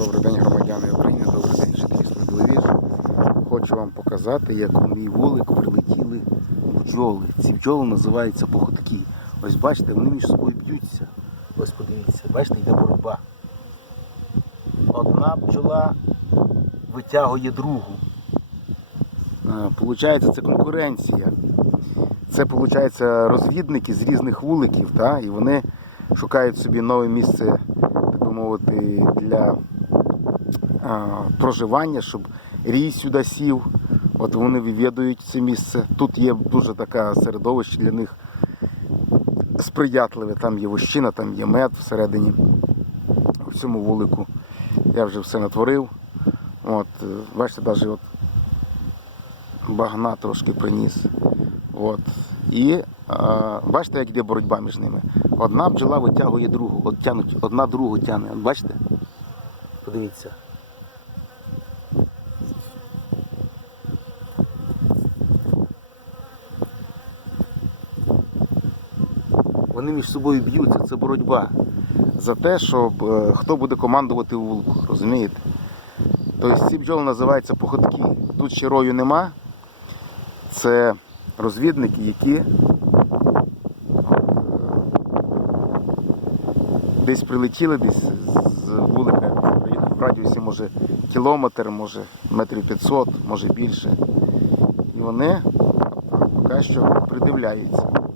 Добрий день, громадяни України, добрий день, жителі Службовіж. Хочу вам показати, як у мій вулик прилетіли бджоли. Ці бджоли називаються походки. Ось бачите, вони між собою б'ються. Ось подивіться, бачите, йде боротьба. Одна бджола витягує другу. Получається, це конкуренція. Це виходить розвідники з різних вуликів, та? і вони шукають собі нове місце, так би мовити, для проживання, щоб рій сюди сів. От вони вивідують це місце. Тут є дуже таке середовище для них сприятливе. Там є вощина, там є мед всередині. В цьому вулику я вже все натворив. От, е, бачите, навіть от багна трошки приніс. От. І а, бачите, як йде боротьба між ними. Одна бджола витягує другу, от тянуть, одна другу тягне. Бачите? Подивіться. Вони між собою б'ються, це боротьба за те, щоб е, хто буде командувати вулку, розумієте? Тобто ці бджоли називаються походки. Тут ще рою нема. Це розвідники, які е, десь прилетіли, десь з вулика в радіусі може кілометр, може метрів 500, може більше. І вони поки що придивляються.